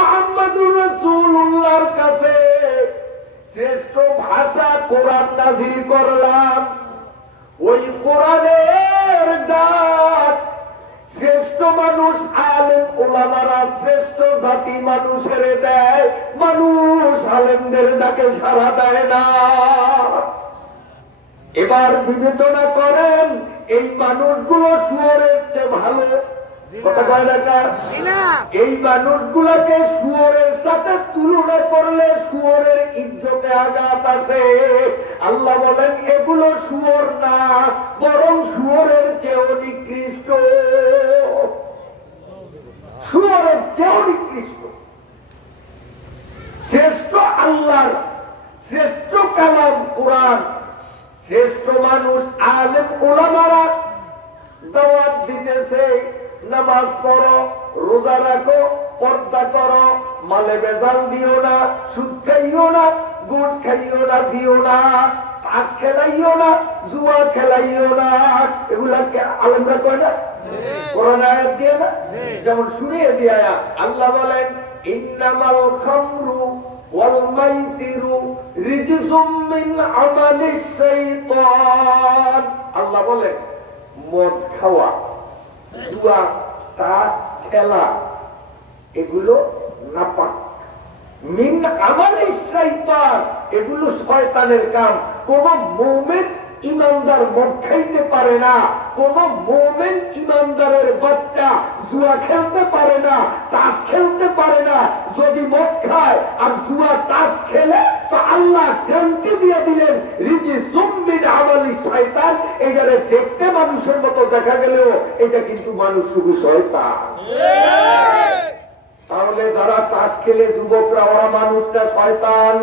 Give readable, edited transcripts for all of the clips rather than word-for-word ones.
মুহাম্মদুর রাসূলুল্লাহর কাছে শ্রেষ্ঠ ভাষা কোরআন নাযিল করলাম। ওই কোরআনের ডাক শ্রেষ্ঠ মানুষ আলেম ওলামারা শ্রেষ্ঠ জাতি মানুষের দেয়, মানুষ আলেমদের ডাকে সাড়া দেয় না। এবার বিবেচনা করেন, এই মানুষগুলো শুয়োরের চেয়ে ভালো? এই মানুষগুলোকে শুয়োরের সাথে তুলনা করলে শুয়োরের ইজ্জতে আঘাত আসে। আল্লাহ বলেন এগুলো শুয়োর না, বরং শুয়োরের চেয়েও নিকৃষ্ট, শুয়োরের চেয়েও নিকৃষ্ট। শ্রেষ্ঠ আল্লাহর শ্রেষ্ঠ কালাম কোরআন, শ্রেষ্ঠ মানুষ আলেম ওলামারা দাওয়াত দিতেছে, নামাজ পড়ো, রোজা রাখো, পর্দা করো, মালে বেজাল দিও না, সুদ খাইও না, গুড় খাইও না, দিও না, তাস খেলাইও না, জুয়া খেলাইও না। এগুলাকে আলেমরা কয় না? কোরআন আয়াত দিয়ে না? যেমন শুনিয়ে দিয়ে আল্লাহ বলেন ইন্নামাল খামরু ওয়াল মাইসিরু রিজসুম মিন আমালিশ শাইতান। আল্লাহ বলেন মদ খাওয়া, জুয়া, তাস খেলা এগুলো নাপাক, মিন আমালিশ শাইতান, এগুলো শয়তানের কাম। কোন মুমিন ইমানদার মদ খাইতে পারে না, কোন মুমিন ইমানদারের বাচ্চা জুয়া খেলতে পারে না, তাস খেলতে পারে না। যদি মদ খায় আর জুয়া তাস খেলে তো আল্লাহ গ্যারান্টি দিয়ে দিলেন রিজসুম মিন আমালিশ শাইতান। এটারে দেখতে মানুষের মতো দেখা গেলেও এটা কিন্তু মানুষ শুধু শয়তান। তাহলে যারা তাস খেলে যুবকরা ওরা মানুষটা শয়তান,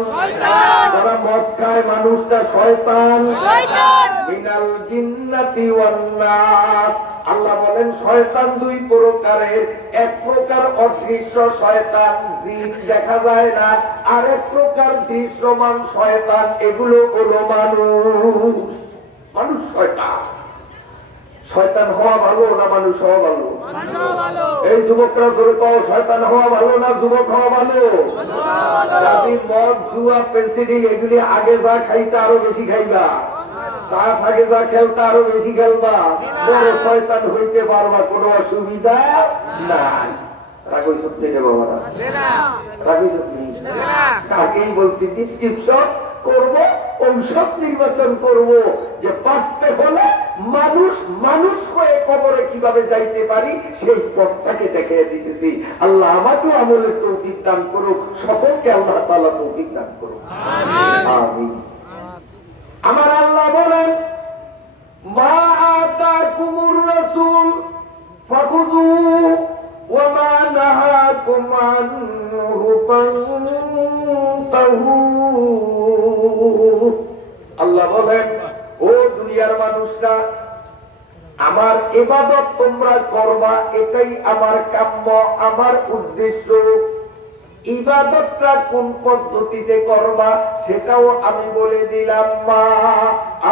যারা মদ খায় মানুষটা শয়তান। মিনাল জিন্নাতি ওয়ান নাস। আল্লাহ বলেন শয়তান দুই প্রকারের, এক প্রকার অদৃশ্য শয়তান, জিন দেখা যায় না, আর এক প্রকার দৃশ্যমান শয়তান, এগুলো হলো মানুষ। মানুষ শয়তান। শয়তান হওয়া ভালো না মানুষ হওয়া ভালো? এই যুবকরা ধরে পাও শয়তান হওয়া ভালো না যুবক হওয়া ভালো? যদি মদ জুয়া পেন্সিলিং এগুলি আগে যা খাইতে আরো বেশি খাইবা, তাস আগে যা খেলতে আরো বেশি খেলবা, বড় শয়তান হইতে পারবা, কোনো অসুবিধা নাই। রাখো সত্যি রে বাবা, রাখো সত্যি। তাকেই বলছি ডিসক্রিপশন করব, ঔষধ নির্বাচন করব, যে বাঁচতে হলে মানুষ মানুষ হয়ে কবরে কিভাবে যাইতে পারি সেই পথটাকে দেখিয়ে দিতেছি। আল্লাহ আমাকেও আমলের তৌফিক দান করুক, সকলকে আল্লাহ তাআলা তৌফিক দান করুক, আমিন। আমার আল্লাহ বলেন মা আতাকুমুর রাসূল ফাখুযুহু ওয়া মা নাহাকুম আনহু ফান্তাহু। আল্লাহ বলেন ও দুনিয়ার মানুষরা, আমার ইবাদত তোমরা করবা, এটাই আমার কাম্য, আমার উদ্দেশ্য। ইবাদতটা কোন পদ্ধতিতে করবা সেটাও আমি বলে দিলাম। মা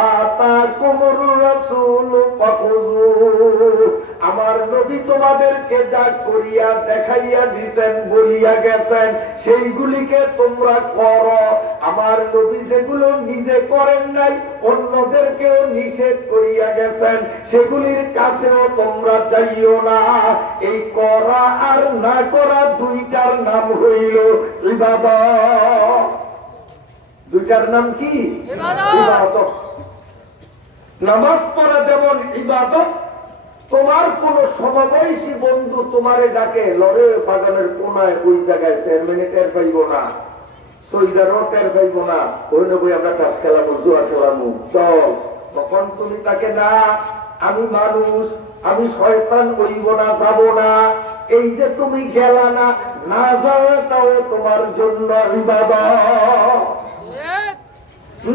আতাকুমুর রাসূল ফাখুযুহু। আমার নবী তোমাদেরকে যা করিয়া দেখাইয়া দিয়েছেন, বলিয়া গেছেন, সেইগুলিকে তোমরা করো। আমার নবী যেগুলো নিজে করেন নাই, অন্যদেরকেও নিষেধ করিয়া গেছেন, সেগুলির কাছেও তোমরা যাইও না। এই করা আর না করা দুইটার নাম হইল ইবাদত। দুইটার নাম কি? ইবাদত। নামাজ পড়া যেমন ইবাদত, তোমার কোন সমবয়সী বন্ধু তোমারে ডাকে লড়ে বাগানের কোনায়, ওই জায়গায় চেয়ারম্যানে টের পাইব না, সৈদারও টের পাইব না, ওই নবী আমরা তাস খেলাবো, জুয়া খেলাবো, চল। তখন তুমি তাকে না, আমি মানুষ, আমি শয়তান হইব না, যাব না। এই যে তুমি গেলা না, না যাওয়াটাও তোমার জন্য ইবাদত।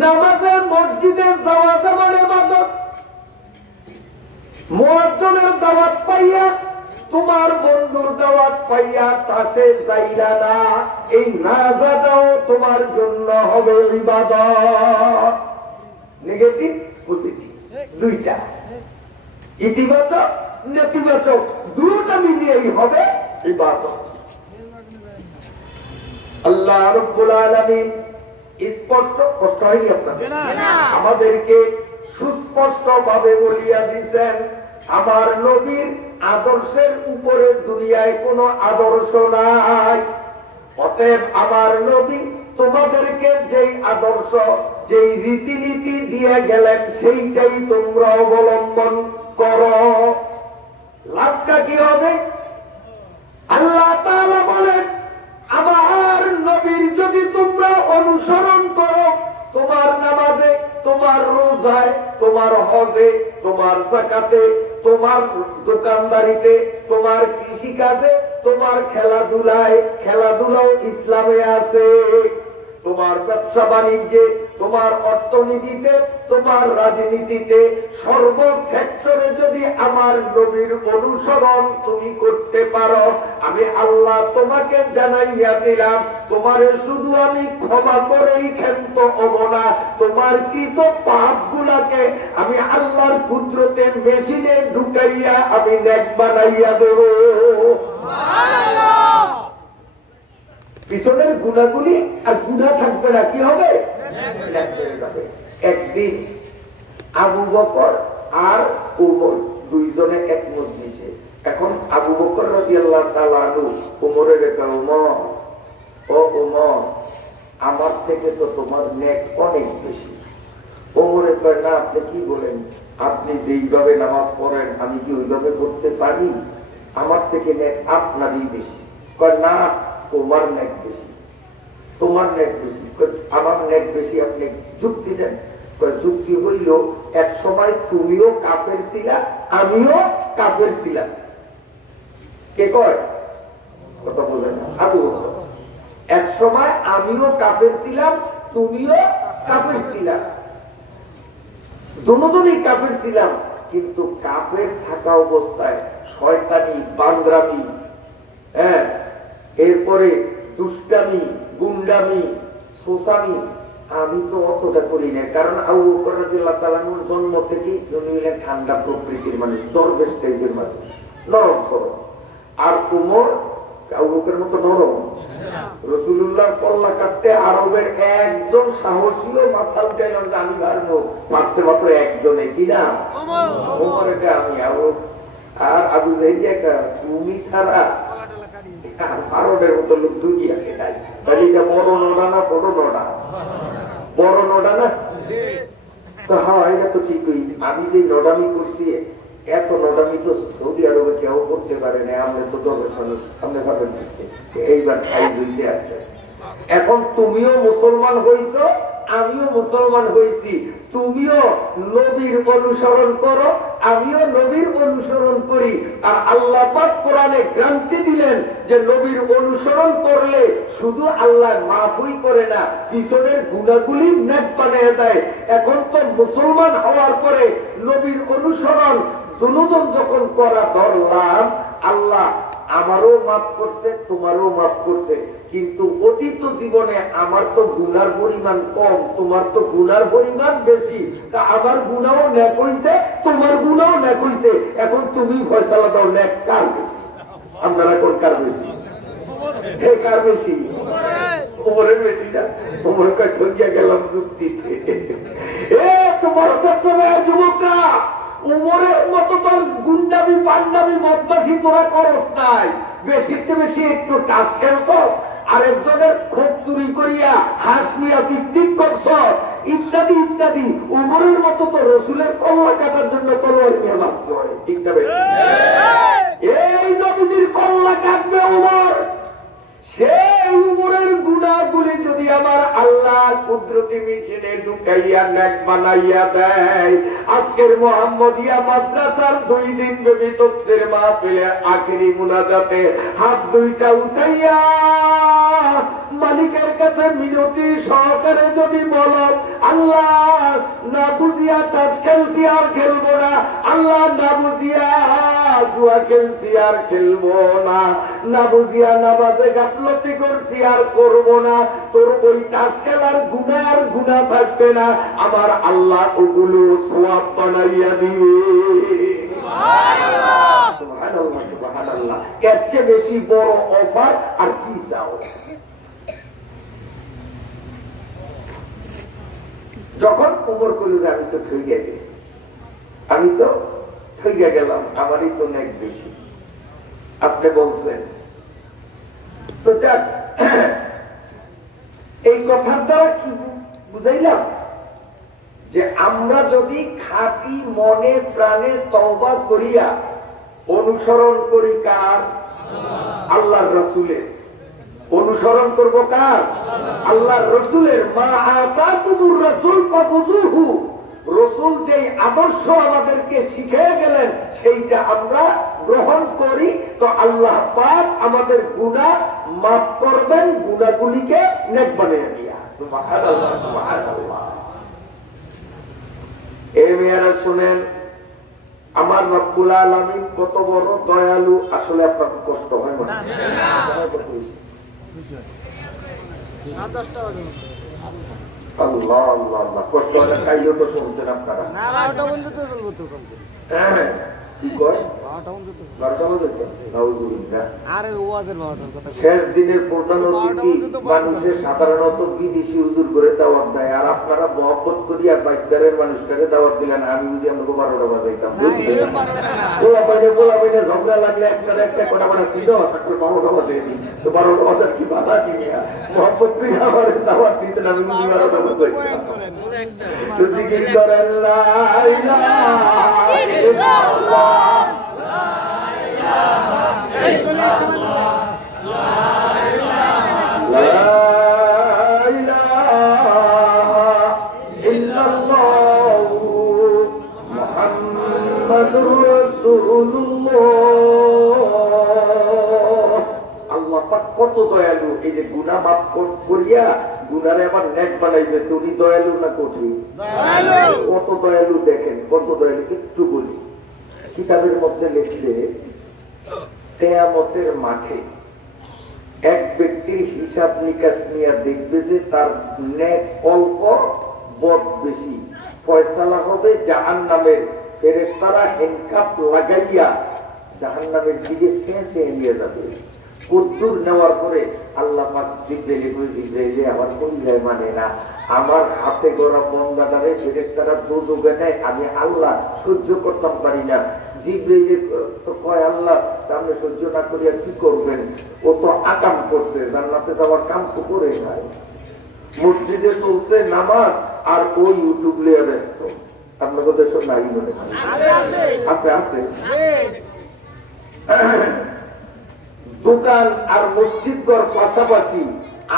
নামাজে মসজিদে যাওয়া যেমন ইবাদত, মুয়াজ্জিনের দাওয়াত পাইয়া, তোমার বন্ধুর দাওয়াত পাইয়া তাসে যাইরা না, এই না যাওয়াটাও তোমার জন্য হবে ইবাদত। নেগেটিভ পজিটিভ দুইটা, ইতিবাচক নেতিবাচক দুটো মিলিয়েই হবে ইবাদত। আল্লাহ রাব্বুল আলামিন স্পষ্ট কষ্ট হয়নি আপনাদের আমাদেরকে সুস্পষ্ট ভাবে বলিয়া দিয়েছেন আমার নবীর আদর্শের উপরে দুনিয়ায় কোনো আদর্শ নাই। অতএব আমার নবী তোমাদেরকে যেই আদর্শ যেই রীতিনীতি দিয়ে গেলেন সেইটাই তোমরা অবলম্বন করো। লাভটা কি হবে? আল্লাহ তাআলা বলেন আমার নবীর যদি তোমরা অনুসরণ করো তোমার নামাজে, তোমার রোজায়, তোমার হজে, তোমার যাকাতে, তোমার দোকানদারিতে, তোমার কৃষিকাজে, তোমার খেলাধুলায়, খেলাধুলাও ইসলামে আছে, তোমার ব্যবসা বাণিজ্যে, তোমার অর্থনীতিতে, তোমার রাজনীতিতে, সর্ব সেক্টরে যদি আমার নবীর অনুসরণ তুমি করতে পারো আমি আল্লাহ তোমাকে জানাইয়া দিলাম তোমারে শুধু আমি ক্ষমা করেই ক্ষান্ত হব না, তোমার কৃত পাপ গুলাকে আমি আল্লাহর কুদরতে মেশিনে ঢুকাইয়া আমি নেক বানাইয়া দেব। পিছনের গুণাগুলি আর গুণা থাকবে না, কি হবে? একদিন আবু বকর আর উমর দুইজনে এক মজলিসে। এখন আবু বকর রাদিয়াল্লাহু তাআলা আনহু উমরের কয় উমর, ও উমর আমার থেকে তো তোমার নেক অনেক বেশি। উমরে কয় না আপনি কি বলেন, আপনি যেইভাবে নামাজ পড়েন আমি কি ওইভাবে করতে পারি? আমার থেকে নেক আপনারই বেশি। কয় না তোমার নেক বেশি, তোমার নেক বেশি। আমার নেক বেশি, আপনি যুক্তি দেন। যুক্তি হইল এক সময় তুমিও কাফের ছিলা আমিও কাফের ছিলাম। কে কয় কথা বলেন? আবু বকর। এক সময় আমিও কাফের ছিলাম তুমিও কাফের ছিলা, দুজনেই কাফের ছিলাম, কিন্তু কাফের থাকা অবস্থায় শয়তানি বান্দরামি, হ্যাঁ এরপরে দুষ্টামি গুন্ডামি সোসামি আমি তো অতটা করি না। কারণ আবু বকর রাদিয়াল্লাহু তাআলা আনহুর জন্ম থেকেই উনি হলেন ঠান্ডা প্রকৃতির মানুষ, দরবেশ টাইপের মানুষ, নরম সরম। আর উমর আবু বকরের মতো নরম। রাসূলুল্লাহ কল্লা কাটতে আরবের একজন সাহসীও মাথা উঠাইল যে আমি পারবো, পারছে মাত্র একজনে, কিনা উমর। এটা আমি আর আবু জাহেল একা, তুমি ছাড়া আরবের মতো লোক দুনিয়াতে নাই। তাহলে এটা বড় নোডা না ছোট নোডা? বড় নোডা না? তো হ্যাঁ এটা তো ঠিকই। আমি যে নোডামি করছি এত নোডামি তো সৌদি আরবে কেউ করতে পারে না। আমরা তো দরবেশ মানুষ, আপনি ভাবেন এইবার সাইজ হইতে আছে। এখন তুমিও মুসলমান হইছ আমিও মুসলমান হয়েছি, তুমিও নবীর অনুসরণ করো আমিও নবীর অনুসরণ করি। আর আল্লাহ পাক কোরআনে গ্যারান্টি দিলেন যে নবীর অনুসরণ করলে শুধু আল্লাহ মাফই করে না, পিছনের গুনাহগুলি নেক বানিয়ে দেয়। এখন তো মুসলমান হওয়ার পরে নবীর অনুসরণ দুজন যখন করা ধরলাম, আল্লাহ আমারও মাফ করছে তোমারও মাফ করছে, কিন্তু অতীত জীবনে আমার তো গুনার পরিমাণ কম, তোমার তো গুনার পরিমাণ বেশি। তা আমার গুনাহও নেক হইছে তোমার গুনাহও নেক হইছে। এখন তুমি ফয়সালা দাও নেক কার বেশি? আপনারা কোন কার বেশি? হে কার বেশি? ওমরের বেশি না? ওমর কয় ঠকিয়া গেলাম যুক্তিতে। এ তোমার চট্টগ্রামের যুবকরা উমরের মতো তো গুন্ডামি পান্ডামি বদমাশি তোরা করস নাই, বেশিতে বেশি একটু টাচ খেলছ, আরেকজনের খোপ চুরি করিয়া হাঁস নিয়া পিকনিক করছ, ইত্যাদি ইত্যাদি। উমরের মতো তো রসুলের কল্লা কাটার জন্য তলোয়ার নিয়ে লাভ করে, ঠিক না? এই নবীজির কল্লা কাটবে উমর, সেই উমরের গুনাহগুলি যদি আমার আল্লাহ কুদরতি মেশিনে ঢুকাইয়া নেক বানাইয়া দেয়, আজকের মুহাম্মদিয়া মাদ্রাসার 2 দিন ব্যাপী তাফসীর মাহফিলে আখিরি মুনাজাতে হাত দুইটা উঠাইয়া মালিকের কাছে মিনতি সহকারে যদি বলো, আল্লাহ না বুঝিয়া তাস খেলছি আর খেলবো না, আল্লাহ না বুঝিয়া জুয়া খেলছি আর খেলবো না, না বুঝিয়া নামাজে গাফলতি করছি আর করবো না, তোর ওই তাস খেলার গুনার গুনাহ থাকবে না, আমার আল্লাহ ওগুলো সওয়াব বানাইয়া দিবে। সুবহানাল্লাহ। সুবহানাল্লাহ সুবহানাল্লাহ। এর চেয়ে বেশি বড় অফার আর কি চাও? যখন উমর করল যে আমি তো ঠইয়া গেছি, আমি তো ঠইয়া গেলাম, আমারই তো নেক বেশি, আপনি বলছেন তো যাক। এই কথার দ্বারা কি বুঝাইলাম? যে আমরা যদি খাঁটি মনে প্রাণে তওবা করিয়া অনুসরণ করি কার? আল্লাহর রাসূলের। অনুসরণ করব কার? আল্লাহর রাসূলের। মা আতাকুমুর রাসূল ফাখুযুহু, রাসূল যেই আদর্শ আমাদেরকে শিখিয়ে গেলেন সেইটা আমরা গ্রহণ করি, তো আল্লাহ পাক আমাদের গুনাহ মাফ করবেন, গুনাহগুলিকে নেক বানিয়ে দিয়া। সুবহানাল্লাহ সুবহানাল্লাহ। এই মেয়েরা শুনেন, আমার রব্বুল আলামিন কত বড় দয়ালু। আসলে আপনার কষ্ট হয় না? আল্লাহ আল্লাহ আল্লাহ, কষ্ট হয় না? কাইও তো শুনছেন আপনারা। হ্যাঁ শেষ দিনের প্রধান অতিথি মানুষের সাধারণত বিদেশি হুজুর করে দাওয়াত দেয়, আর আপনারা মহব্বত করিয়া বাইদারের মানুষটাকে দাওয়াত দিলেন। আমি বুঝি আমাকে 12টা বাজাইতাম, ঝগড়া লাগলে একটা কটা বানা ছিল 12টা বাজাই দিই, তো 12টা বাজার কি বাধা দিয়ে মহব্বত করে আমার দাওয়াত দিতেন। আমি বুঝি 12টা বাজাইতাম। জিকির করেন লা ইলাহা ইল্লাল্লাহ, কত দয়ালু। এই যে গুনাহ মাফ করিয়া গুনারে আবার নেক বানাইবে, তুমি দয়ালু না কঠিন? কত দয়ালু দেখেন, কত দয়ালু। একটু বলি, কিতাবের মধ্যে লিখছে কিয়ামতের মাঠে এক ব্যক্তির হিসাব নিকাশ নিয়ে দেখবে যে তার নেক অল্প, বদ বেশি। ফয়সালা হবে জাহান্নামের। ফেরেশতারা হ্যান্ডকাপ লাগাইয়া জাহান্নামের দিকে ছেঁচে নিয়ে যাবে। কদ্দুর নেওয়ার পরে আল্লাহ পাক জিবরাইল কই, জিবরাইল আমার কোন যায় মানে না, আমার হাতে গড়া বন্দাটারে ফেরেশতারা দোজখে নেয়, আমি আল্লাহ সহ্য করতাম পারি না। জিবরাইল তো কয়, আল্লাহ আপনি সহ্য না করিয়া কি করবেন? ও তো আকাম করছে, জান্নাতে যাওয়ার কাম তো করে নাই। মসজিদে চলছে নামাজ আর ও ইউটিউব লিয়ে ব্যস্ত। আপনার কথা শোন নাই মনে আছে? আছে। দোকান আর মসজিদ ঘর পাশাপাশি,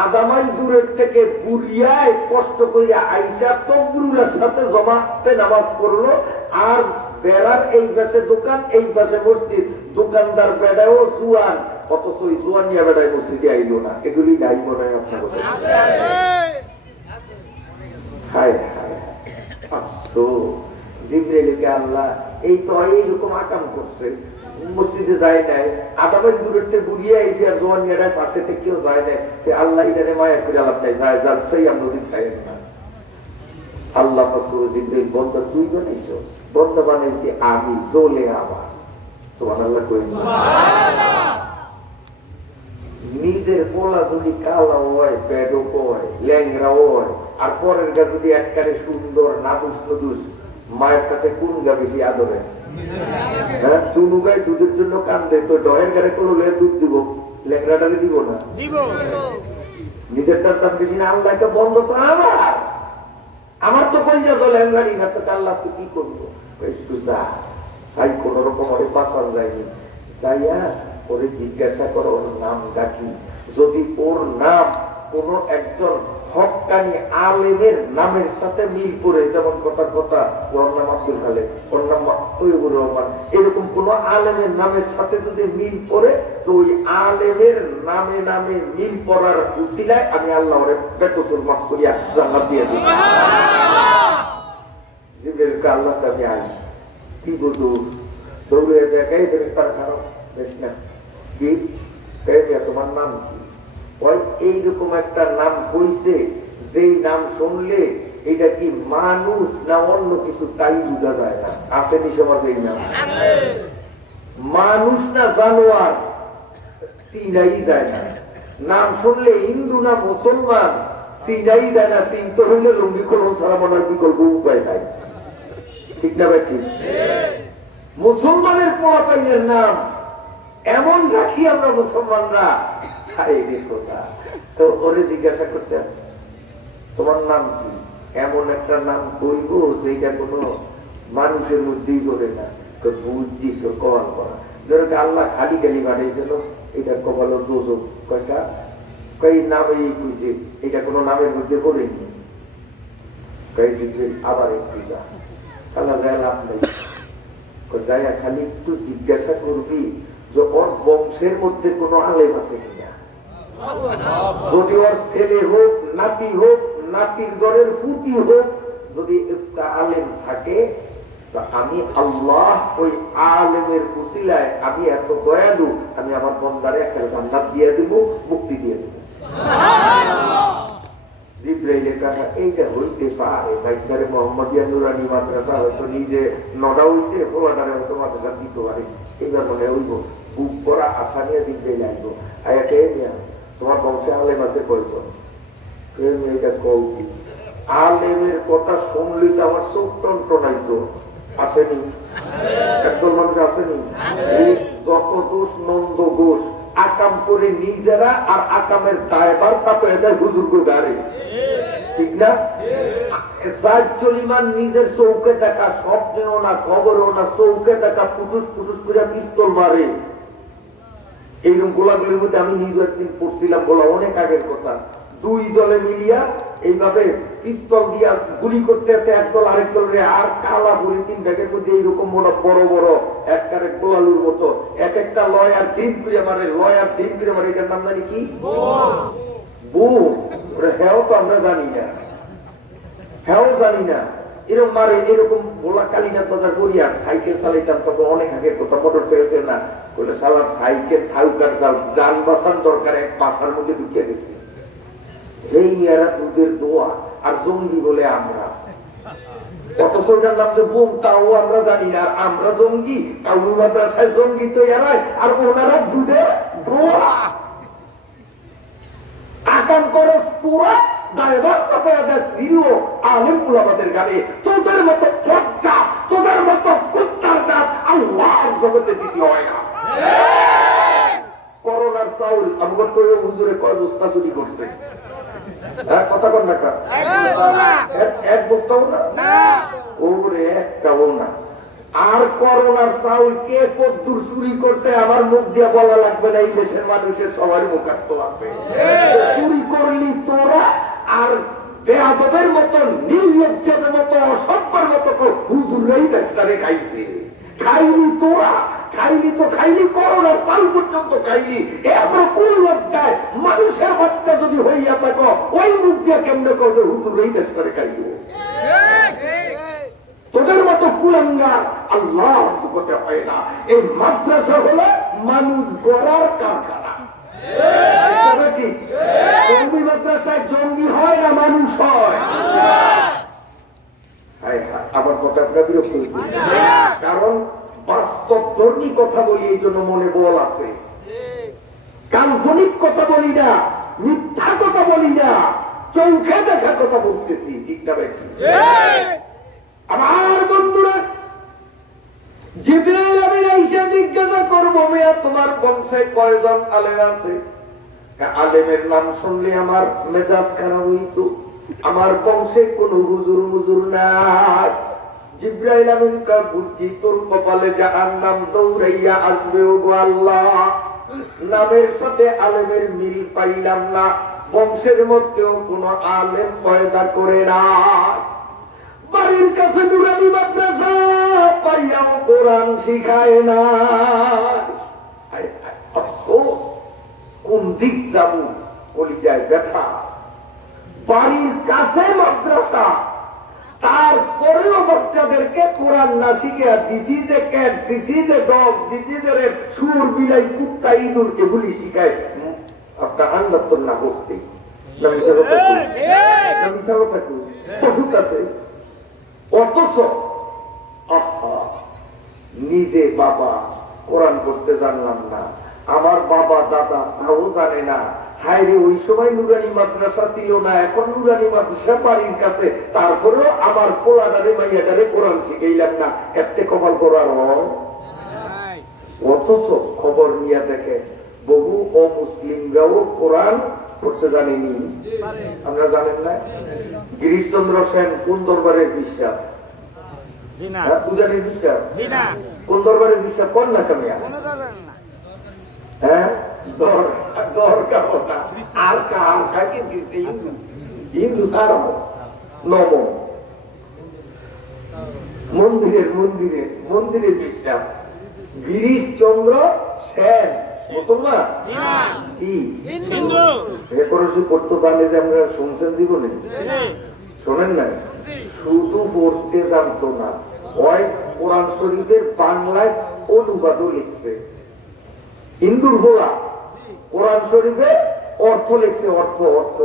আধা মাইল দূরের থেকে বুড়িয়ায় কষ্ট করিয়া আইসা তকবীরের সাথে জমাতে নামাজ পড়লো। আর বেড়ার এই পাশে দোকান, এই পাশে মসজিদ। দোকানদার বেড়াও জুয়ান, অথচ ওই জুয়ান নিয়ে বেড়ায় মসজিদে আইলো না। এগুলি নাই মনে হয় আপনার? হায় হায়, জিবরাইলকে আল্লাহ এই তো এইরকম আকাম করছে, মসজিদে যায় নাই, আদামের দূরের থেকে বুড়িয়ে আইসি, আর জোয়ান নিয়ে পাশে থেকে কেউ যায় নাই। আল্লাহ ইদারে মায়া করে আলাপ দেয়, যায় যার সেই আমরা নদী ছাই না। আল্লাহ জিবরাইল বন্ধ তুই বানাইছ, বন্ধ বানাইছি আমি, জ্বলে আমার। সুবহানাল্লাহ কই। নিজের পোলা যদি কালা হয়, পেডো হয়, ল্যাংরা হয়, আর পরের গা যদি একবারে সুন্দর নাদুস নদুস, মায়ের কাছে কোন গা বেশি আদরে? হ্যাঁ, টুনু গায়ে দুধের জন্য কান্দে, তো ডয়ের গাড়ি করলে দুধ দিব, ল্যাংরাটাকে দিব না? নিজেরটার দাম বেশি না? আল্লাহকে বন্ধ তো আমার তো কোন যাবো ল্যাংরাড়ি না, তো আল্লাহ তো কি করবো? একটু যা সাই কোন রকম ওরে পাশাল যায়নি, যাইয়া ওরে জিজ্ঞাসা করো ওর নাম ডাকি। যদি ওর নাম কোন একজন হক্কানি আলেমের নামের সাথে মিল করে, যেমন কথা ওর নাম আব্দুল খালেক, ওর নাম তৈবুর রহমান, এরকম কোন আলেমের নামের সাথে যদি মিল পড়ে, তো ওই আলেমের নামে নামে মিল পড়ার উসিলায় আমি আল্লাহ ওরে বেকসুর মাফ করিয়া জান্নাত দিয়ে দিই। জিবরাইলকে আল্লাহ তাকে আই কি বলতো দৌড়ে দেখাই ফেরেশতার খারাপ বেশ না কি তোমার নাম কি? ওই এইরকম একটা নাম কইছে, যেই নাম শুনলে এটা কি মানুষ না অন্য কিছু তাই বোঝা যায় না। আসেনি সমাজে এই নাম? মানুষ না জানোয়ার চিনাই যায় না, নাম শুনলে হিন্দু না মুসলমান চিনাই যায় না, চিনতে হইলে লুঙ্গি কলম ছাড়া মনে হয় বিকল্প উপায় নাই, ঠিক না ভাই? ঠিক। মুসলমানের পোলাপাইনের নাম এমন রাখি আমরা মুসলমানরা, তো ওরে জিজ্ঞাসা করছেন তোমার নাম কি? এমন একটা নাম কইব যেটা কোনো মানুষের মধ্যেই করে না। তো বুঝছি তোর কমান করা, ধরো আল্লাহ খালি খালি বানিয়েছিল, এটা কপালের দোষ কয়টা কই নামে কইছে, এটা কোনো নামের মধ্যে পড়েনি। আবার একটু যা আল্লাহ যায় লাভ নেই, যাইয়া খালি একটু জিজ্ঞাসা করবি যে ওর বংশের মধ্যে কোনো আলেম আছে কিনা, যদি ওর ছেলে হোক নাতি হোক নাতির ঘরের পুতি হোক, যদি একটা আলেম থাকে আমি আল্লাহ ওই আলেমের উসিলায় আমি এত দয়ালু, আমি আমার বন্দারে একটা জান্নাত দিয়ে দেব, মুক্তি দিয়ে দেব। জিবরাইলের কথা এইটা হইতে পারে, বাইকারে মোহাম্মদিয়া নুরানি মাদ্রাসা হয়তো নিজে নডা হইছে, পোলাটারে হয়তো মাদ্রাসা দিতে পারে, এবার মনে হইব বুক করা আশা নিয়ে জিবরাইল আসবো, আয়াকে নিয়ে তোমার বংশে আলেম আছে কয়জন? এটা কৌকি আলেমের কথা শুনলে তো আমার চোখ টনটনাইতো, আসেনি? একদল মানুষ আসেনি? যত দোষ নন্দ ঘোষ আকাম করে নিজেরা আর আকামের দায়বার চাপে দেয় হুজুর গাড়ি, ঠিক না? নিজের চৌকে দেখা, স্বপ্নেও না খবরেও না, চৌকে দেখা পুটুস পুটুস করে পিস্তল মারে। এইরকম গোলাগুলির মধ্যে আমি নিজে একদিন পড়ছিলাম, বলা অনেক আগের কথা, দুই দলে মিলিয়া এইভাবে পিস্তল দিয়া গুলি করতেছে একদল আরেক দলের, আর কালা গুলি তিন ব্যাগের মধ্যে এইরকম বড় বড় একবারে গোলালুর মতো, এক একটা লয় আর দিন ফিরে মারে, লয় আর দিন ফিরে মারে। এটার নাম জানি কি? বুম। হ্যাঁ তো আমরা জানি না, হ্যাঁ জানি না, এরকম মারে। এরকম গোলা কালীনাথ বাজার করিয়া সাইকেল চালাইতাম, তখন অনেক আগের কথা, মোটর চলেছে না, বলে সালার সাইকেল থাউকার যান বাঁচান দরকার, এক পাশার মধ্যে ঢুকিয়ে দিচ্ছে। এই মেয়েরা দুধের দোয়া আর জঙ্গি বলে আমরা, অথচ ওটার নাম যে বোম তাও আমরা জানি না, আমরা জঙ্গি, কাউরি মাদ্রাসায় জঙ্গি তো এরাই, আর ওনারা দুধের দোয়া আকাম করে পুরা দায়বার চাপায়া দেশ প্রিয় আলেম উলামাদের গানে। তোদের মতো পচা, তোদের মতো কুত্তার জাত আল্লাহর জগতে দ্বিতীয় হয় না। করোনার চাউল আমগত করে হুজুরে কয় বস্তা চুরি করছে? কথা কর না, এক বস্তাও না, ওরে একটাও না। আর করোনার চাউল কে কদ্দুর চুরি করছে আমার মুখ দিয়ে বলা লাগবে না, এই দেশের মানুষের সবার মুখাস্ত আছে। চুরি করলি তোরা, আর বেয়াদবের মতো নির্লজ্জের মতো অসভ্যের মতো হুজুররাই দেশটারে খাইছে। খাইনি তোরা, খাইনি তো খাইনি, করোনার চাল পর্যন্ত খাইনি। এত কোন লজ্জায় মানুষের বাচ্চা যদি হইয়া থাকো, ওই মুখ দিয়ে কেমনে করবে হুজুররাই দেশটারে খাইব? তোদের মতো কুলাঙ্গার আল্লাহ জগতে হয় না। এই মাদ্রাসা হলো মানুষ গড়ার কারখানা। মাদ্রাসায় জঙ্গি হয় না, মানুষ হয়। আমার কথা আপনার বিরক্ত হয়েছে, কারণ বাস্তব ধর্মী কথা বলি, এই জন্য মনে বল আছে। কাল্পনিক কথা বলি না, মিথ্যা কথা বলি না, চৌখে দেখা কথা বলতেছি, ঠিক না ভাই? আমার বন্ধুরা, জিবরাইল আমিন আইসা জিজ্ঞাসা করবো, মেয়া তোমার বংশে কয়জন আলেম আছে? আলেমের নাম শুনলে আমার মেজাজ খারাপ হইতো, আমার বংশে কোন হুজুর নাই। জিবরাইল আমিন কা বুঝছি তোর কপালে যার নাম দৌড়াইয়া আসবে, ও আল্লাহ নামের সাথে আলেমের মিল পাইলাম না, বংশের মধ্যেও কোন আলেম পয়দা করে না। বাড়ির কাছে নুরানি মাদ্রাসা পাইয়াও কোরআন শিখায় না। আফসোস, কোন দিক যাবো কলিজায় ব্যথা। বাড়ির কাছে মাদ্রাসা, তারপরেও বাচ্চাদেরকে কোরআন না শিখিয়া দিছি যে ক্যাট, দিছি যে ডগ, দিছি যে সুর, বিলাই, কুত্তা, ইঁদুর এগুলি শিখায়। আপনার আন্দাজ না করতে ওষুধ আছে, অথচ নিজে বাবা কোরআন পড়তে জানলাম না, আমার বাবা দাদা তাও জানে না। হায়রে ওই সময় নুরানি মাদ্রাসা ছিল না, এখন নুরানি মাদ্রাসা বাড়ির কাছে, তারপরেও আমার পোলাডারে মাইয়াডারে কোরআন শিখাইলাম না, এতে কপাল করার হয়। অথচ খবর নিয়ে দেখে বহু অমুসলিমরাও কোরআন পড়তে জানেনি। আমরা জানেন না? গিরিশচন্দ্র সেন কোন দরবারের বিশ্বাস? পূজারীর বিশ্বাস? কোন দরবারের বিশ্বাস? কোন না কামিয়া? হ্যাঁ, দরকার আর কার থাকে হিন্দু, হিন্দু ছাড়া নম মন্দিরের মন্দিরের মন্দিরের বিশ্বাস। গিরিশচন্দ্র সেন মুসলমান কি পড়তে জানলে যে আমরা শুনছেন জীবনে? শোনেন না, শুধু পড়তে জানতো না, ওই কোরআন শরীফের বাংলায় অনুবাদও লিখছে। হিন্দুর ভোলা কোরআন শরীফের অর্থ লিখছে, অর্থ অর্থ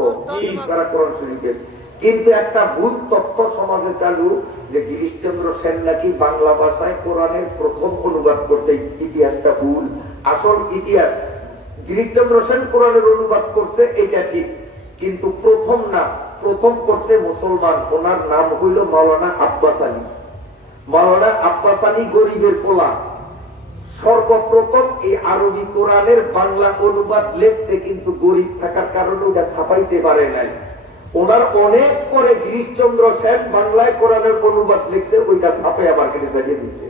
কোরআন শরীফের। কিন্তু একটা ভুল তথ্য সমাজে চালু যে গিরিশচন্দ্র সেন নাকি বাংলা ভাষায় কোরআনের প্রথম অনুবাদ করছে। ইতিহাসটা ভুল। আসল ইতিহাস গিরিশচন্দ্র সেন কোরআনের অনুবাদ করছে, এটা ঠিক, কিন্তু প্রথম না, প্রথম করছে মুসলমান, ওনার নাম হইল মাওলানা আব্বাস আলী। মাওলানা আব্বাস আলী গরিবের পোলা, সর্বপ্রথম এই আরবি কোরআনের বাংলা অনুবাদ লেখছে, কিন্তু গরিব থাকার কারণে ওটা ছাপাইতে পারে নাই। ওনার অনেক পরে গিরিশচন্দ্র সেন বাংলায় কোরআনের অনুবাদ লিখছে, ওইটা ছাপে আবার কেটে চালিয়ে দিছে।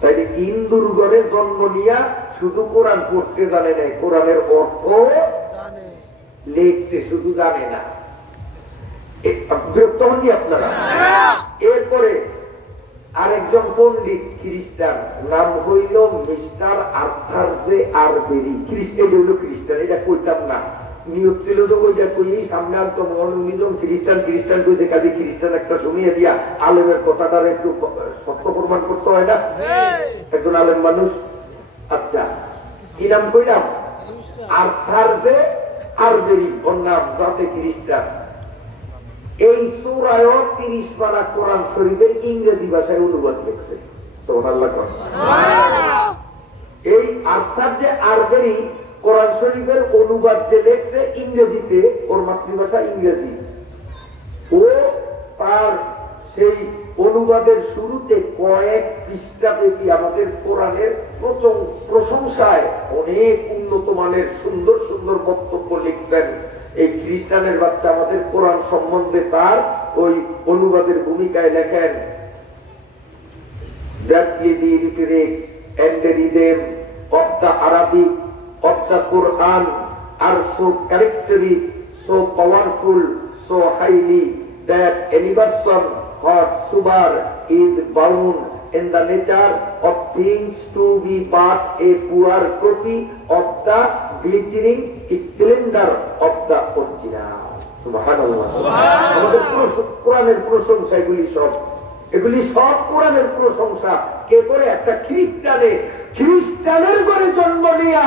তাই হিন্দুর ঘরে জন্ম নিয়া শুধু কোরআন পড়তে জানে নাই, কোরআনের অর্থ লিখছে, শুধু জানে না। বিরক্ত হননি আপনারা? এরপরে আরেকজন পন্ডিত খ্রিস্টান, নাম হইল মিস্টার আর্থার জে আরবেরি। খ্রিস্টান হইল খ্রিস্টান, এটা কইতাম না, নিয়োগ ছিল যে ওইটা কই সামনে আনতো। উনিজন খ্রিস্টান খ্রিস্টান কইছে, কাজে খ্রিস্টান একটা শুনিয়ে দিয়া আলেমের কথাটার একটু সত্য প্রমাণ করতে হয় না? একজন আলেম মানুষ। আচ্ছা, কি নাম কইলাম? আর্থার জে আরবেরি, ওর নাম, জাতে খ্রিস্টান। এই সূরায় 30 পারা কোরআন শরীফের ইংরেজি ভাষায় অনুবাদ লিখছে। সুবহানাল্লাহ। এই আর্থার যে আরবেরি কোরআন শরীফের অনুবাদ যে লেখছে ইংরেজিতে, ওর মাতৃভাষা ইংরেজি, ও তার সেই অনুবাদের শুরুতে কয়েক পৃষ্ঠাব্যাপী আমাদের কোরআনের প্রশংসায় অনেক উন্নত মানের সুন্দর সুন্দর বক্তব্য লিখছেন। এই খ্রিস্টানের বাচ্চা আমাদের কোরআন সম্বন্ধে তার ওই অনুবাদের ভূমিকায় লেখেন, the lyrics and the rhythm of the Arabic of the Quran are so characteristic, so powerful, so highly that any person whatsoever is bound in the nature of things to be but a poor copy of the glittering splendor of the original. Subhanallah. আমাদের কোরআনের প্রশংসা এগুলি সব কোরআনের প্রশংসা। কে করে? একটা খ্রিস্টানের ঘরে জন্ম নিয়া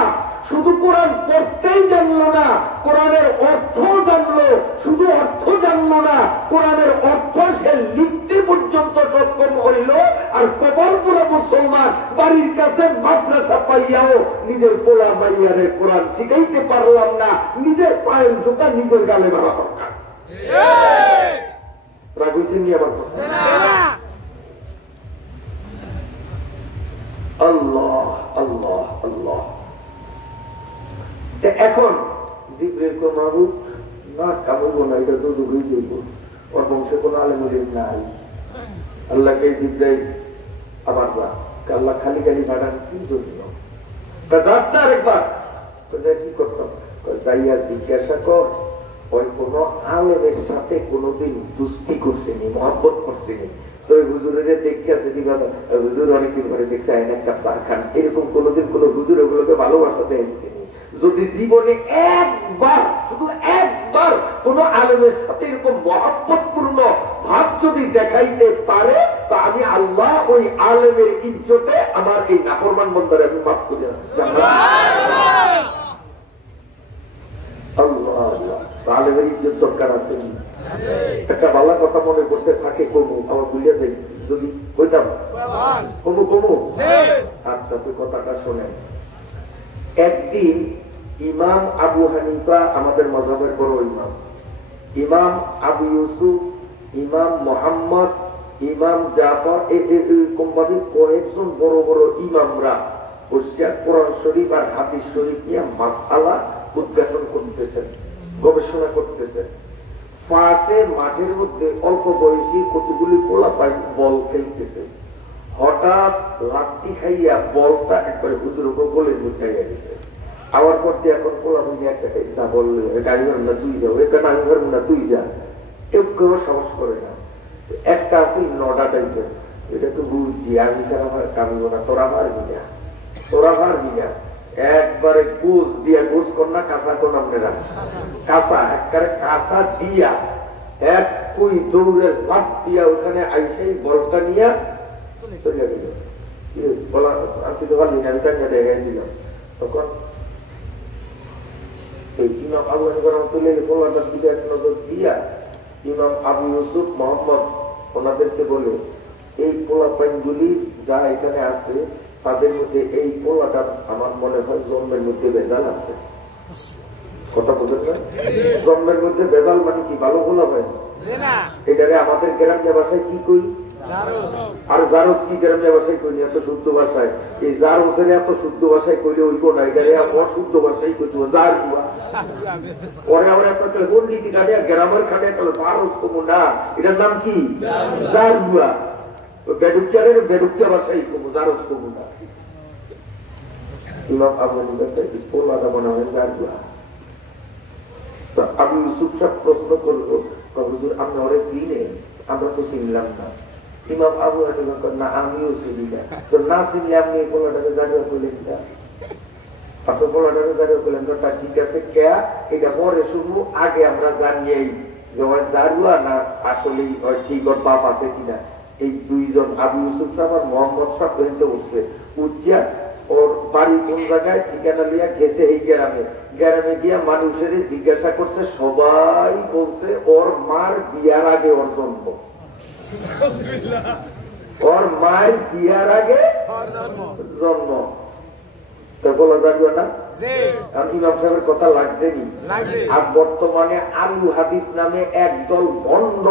শুধু কোরআন পড়তেই জানলো না, কোরআনের অর্থ জানলো, শুধু অর্থ জানলো না, কোরআনের অর্থ সে লিখতে পর্যন্ত সক্ষম হইল। আর কবরপুরা মুসলমান বাড়ির কাছে মাদ্রাসা পাইয়াও নিজের পোলা মাইয়ারে কোরআন শিখাইতে পারলাম না। নিজের পায়ের জোতা নিজের গালে মারা দরকার। আল্লাহ আল্লাহ আল্লাহ। এখন জিবরিল কোন মাহবুব না কাবুল না, এটা তো দুই দুই ওর বংশে কোনো আলেমুলিম নাই। আল্লাহকে জিবরাইল আবার আল্লাহ খালি খালি পাঠান কি জন্য? রাস্তা আরেকবার কি করতাম, যাইয়া জিজ্ঞাসা কর ওই কোন আলেমের সাথে কোনোদিন দুস্তি করছেনি, মহব্বত করছেনি। তো ওই হুজুরের দেখে আছে হুজুর অনেকদিন ধরে দেখছে একটা চা খান, এরকম কোনোদিন কোন হুজুর ওগুলোকে ভালোবাসাতে আইছেনি। যদি জীবনে একবার, শুধু একবার কোন আলেমের সাথে এরকম মহব্বতপূর্ণ ভাব যদি দেখাইতে পারে, তো আমি আল্লাহ ওই আলেমের ইজ্জতে আমার এই নাফরমান বন্দারে আমি মাফ করে আলেমের ইজ্জত দরকার আছে। একটা ভালো কথা মনে করছে থাকে কমু, আমার বুঝিয়া যাই যদি কইতাম কমু কমু আচ্ছা তুই কথাটা শোনেন একদিন ইমাম আবু হানিফা আমাদের মাযহাবের বড় ইমাম ইমাম আবু ইউসুফ ইমাম মুহাম্মদ ইমাম জাফর কোম্পানি কয়েকজন বড় বড় ইমামরা বসিয়া কোরআন শরীফ আর হাদিস শরীফ নিয়ে মাসআলা উদ্ঘাটন করতেছেন গবেষণা করতেছেন পাশে মাঠের মধ্যে অল্প বয়সী কতগুলি পোলাপাই বল খেলতেছে হঠাৎ লাঠি খাইয়া বলটা একবারে হুজুর উপর গোলের মধ্যে গেছে আবার পর দিয়ে এখন পোলাপাই একটা যা বললে গাড়ি ঘর না তুই যাও এটা আমি ঘর না তুই যা কেউ সাহস করে না একটা আছে নডা টাইপের এটা তো বুঝছি আমি ছাড়া আমার কামিব না তোরা মারবি না একবারে গোস দিয়া গোস কর না কাঁচা কর আপনারা কাঁচা একবারে কাঁচা দিয়া এক কুই দৌড়ের লাফ দিয়া ওখানে আইসাই বলটা নিয়ে চলে গেল বলা আমি তো ভালো আমি তাকে দেখাই দিলাম তখন এই ইমাম আবু হানিফা রাহমাতুল্লাহি বলাটা দিকে এক নজর দিয়া ইমাম আবু ইউসুফ মোহাম্মদ ওনাদেরকে বলে এই পোলাপাইনগুলি যা এখানে আছে তাদের মধ্যে এই পোলাটা আমার মনে হয় জন্মের মধ্যে ভেজাল আছে কথা বোঝেন না জন্মের মধ্যে ভেজাল মানে কি ভালো পোলা পাই এটাকে আমাদের গ্রামীয় ভাষায় কি কই আর জারজ কি গ্রামীয় ভাষায় কইনি এত শুদ্ধ ভাষায় এই জার বছরে এত শুদ্ধ ভাষায় কইলে হইব না এটাকে অশুদ্ধ ভাষায় কইতে জার বুয়া পরে আমরা একটা পন্ডিতি কাটে গ্রামের খাটে একটা জারজ কমু না এটার নাম কি জার বুয়া বেডুকিয়ারের বেডুকিয়া ভাষায় কমু জারজ কমু না ইমাম আবু হানিফা স্কুল আদা মনে হয় জার বুয়া তো আবু ইউসুফ সাহেব প্রশ্ন করলো হুজুর আপনি ওরে চিনে আমরা তো চিনলাম না ইমাম আবু হানিফা না আমিও চিনি না তো না চিনলে আপনি পোলাটাকে জারিয়া করলেন না আপনি পোলাটাকে জারিয়া করলেন না ঠিক আছে কে এটা পরে শুনবো আগে আমরা জানিয়েই যে ওই জারুয়া না আসলে ওই ঠিক ওর বাপ আছে কিনা এই দুইজন আবু ইউসুফ সাহেব আর মোহাম্মদ সাহেব ধরতে উঠছে উঠিয়া ওর বাড়ি কোন জায়গায় ঠিকানা লিয়া গেছে এই গ্রামে গিয়া মানুষের জিজ্ঞাসা করছে সবাই বলছে ওর মার বিয়ার আগে ওর জন্ম ওর মায়ের বিয়ার আগে জন্ম বলা যাবে না ইমাম সাহেবের কথা লাগছে নি আর বর্তমানে আলু হাদিস নামে একদল ভণ্ড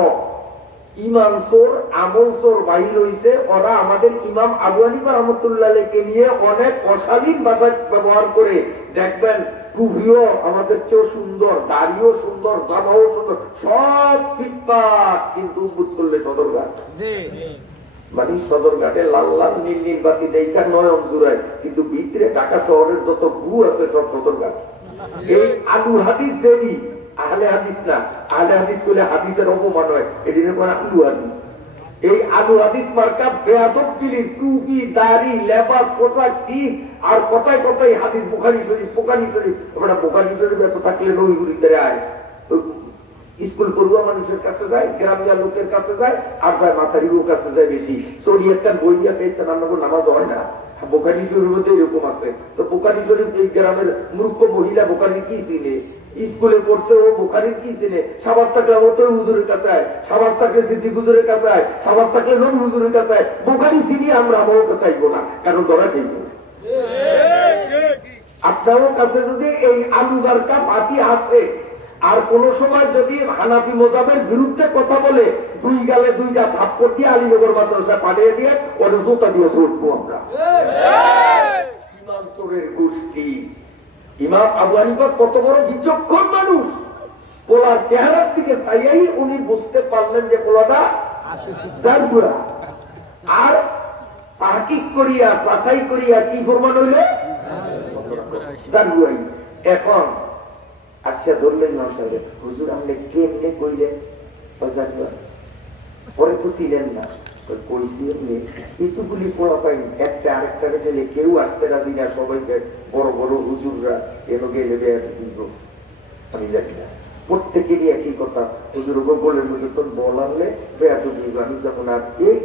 ইমাম চোর আমল চোর বাহির হইছে ওরা আমাদের ইমাম আবু হানিফা রাহমাতুল্লাহকে নিয়ে অনেক অশালীন ভাষা ব্যবহার করে দেখবেন টুপিও আমাদের চেয়েও সুন্দর দাড়িও সুন্দর জামাও সুন্দর সব ফিটফাট কিন্তু উপর করলে সদরঘাট মানে সদরঘাটে লাল লাল নীল নীল বাতি দেখা নয়ন জুড়ায় কিন্তু ভিতরে ঢাকা শহরের যত গু আছে সব সদরঘাট এই আলু হাদিস দেবী আহলে হাদিস না আহলে হাদিস বলে হাদিসের অপমান হয় এটির পরে আলু হাদিস এই আলু হাদিস মার্কা বেয়াদবগিরি টুপি দাড়ি লেবাস পোশাক ঠিক আর কথায় কথায় হাদিস বুখারী শরীফ আমরা বুখারী শরীফ এত থাকলে নবীগুলি আয় স্কুল পড়ুয়া মানুষের কাছে যায় গ্রামীয় লোকের কাছে যায় আর যায় মাথারির কাছে যায় বেশি সরি একটা বই দিয়া পেয়েছেন আপনার নামাজ হয় না বুখারী শরীফের মধ্যে এরকম আছে তো বুখারী শরীফ এই গ্রামের মূর্খ মহিলা বুখারী কি চিনে স্কুলে পড়ছে ও বুখারী কি চিনে সাবাস থাকলে ও তো হুজুরের কাছে আয় সাবাস থাকলে সিদ্দিক হুজুরের কাছে আয় সাবাস থাকলে নবী হুজুরের কাছে আয় বুখারী চিনি আমরা আমার কাছে আইবো না কারণ ধরা খেলবো আপনার কাছে যদি এই আলু বারকা পাতি আসে আর কোন সময় যদি হানাফি মাযহাবের বিরুদ্ধে কথা বলে দুই গালে দুইটা থাপ্পড় দিয়ে আলীনগর মাদ্রাসা পাঠিয়ে দিয়ে ওর জুতা দিয়ে ছুটবো আমরা ইমাম চোরের গোষ্ঠী ইমাম আবু হানিফা কত বড় বিচক্ষণ মানুষ পোলার চেহারার দিকে চাইয়াই উনি বুঝতে পারলেন যে পোলাটা জারগুয়া আর তাহকিক করিয়া যাচাই করিয়া কি প্রমাণ হইল জারগুয়াই এখন আচ্ছা ধরলেন না হুজুর আপনি কেমনে কইলেন পরে তো ছিলেন না এতগুলি পড়া পাইনি একটা আরেকটা গেলে কেউ আসতে রাজি না সবাইকে বড় বড় হুজুররা এলো গেলে আমি জানি না প্রত্যেকেরই একই কথা হুজুর বলে হুজুর বল আনলে আমি যেমন আর এই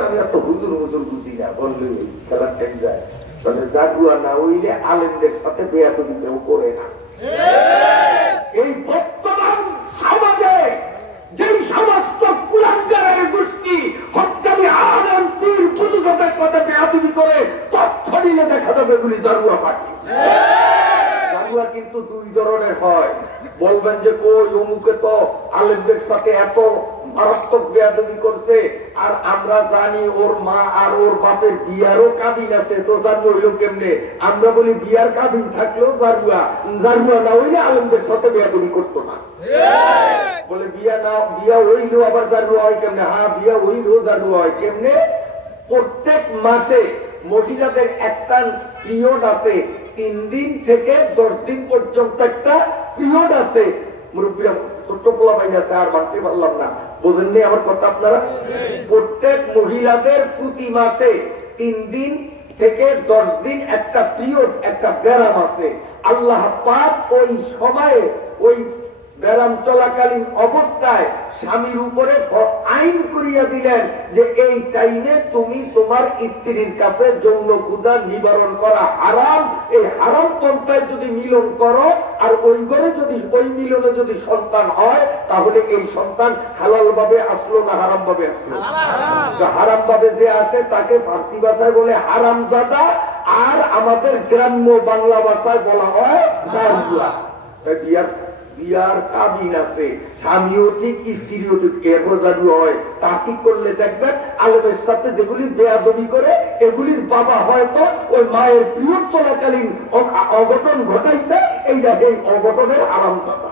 আমি এত হুজুর হুজুর বুঝি না বললে খেলার টাইম যায় তাহলে জাগুয়া না হইলে আলেমদের সাথে বেয়াদবি কেউ করে না এই বর্তমান সমাজে যে সমস্ত কুলাঙ্গারের গোষ্ঠী হত্যা হয়, বলবেন যে কই অমুকে তো আলেমদের সাথে এত মারাত্মক বেয়াদবি করছে, আর আমরা জানি ওর মা আর ওর বাপের বিয়ারও কাবিন আছে, তো জানবো হইল কেমনে? আমরা বলি বিয়ার কাবিন থাকলেও জারুয়া না হইলে আলেমদের সাথে বেয়াদবি করতো না। বলে বিয়া হইলো আবার জারুয়া হয় কেমনে? হ্যাঁ, বিয়া হইলেও জারুয়া হয় কেমনে? প্রত্যেক মাসে মহিলাদের একটা পিরিয়ড আছে, 3 দিন থেকে 10 দিন পর্যন্ত একটা পিরিয়ড আছে। মুরব্বীরা ছোট্ট পোলা পাই আছে, আর বাড়তে পারলাম না, বোঝেননি আমার কথা আপনারা? প্রত্যেক মহিলাদের প্রতি মাসে 3 দিন থেকে 10 দিন একটা পিরিয়ড, একটা ব্যারাম আছে। আল্লাহ পাক ওই সময়ে ওই ব্যারাম চলাকালীন অবস্থায় স্বামীর উপরে আইন করিয়া দিলেন যে এই টাইমে তুমি তোমার স্ত্রীর কাছে যৌন ক্ষুধা নিবারণ করা হারাম। এই হারাম পন্থায় যদি মিলন করো আর ওই ঘরে যদি ওই মিলনে যদি সন্তান হয়, তাহলে এই সন্তান হালাল ভাবে আসলো না হারাম ভাবে আসলো? হারাম ভাবে যে আসে তাকে ফার্সি ভাষায় বলে হারামজাদা, আর আমাদের গ্রাম্য বাংলা ভাষায় বলা হয় জারুয়া। বিয়ার কাবিন আছে, স্বামীও ঠিক স্ত্রীও ঠিক, এরও জাদু হয়। তা কি করলে দেখবেন আলেমের সাথে যেগুলি বেয়াদবি করে এগুলির বাবা হয়তো ওই মায়ের পিরিয়ড চলাকালীন অঘটন ঘটাইছে, এইটা এই অঘটনের হারামজাদা।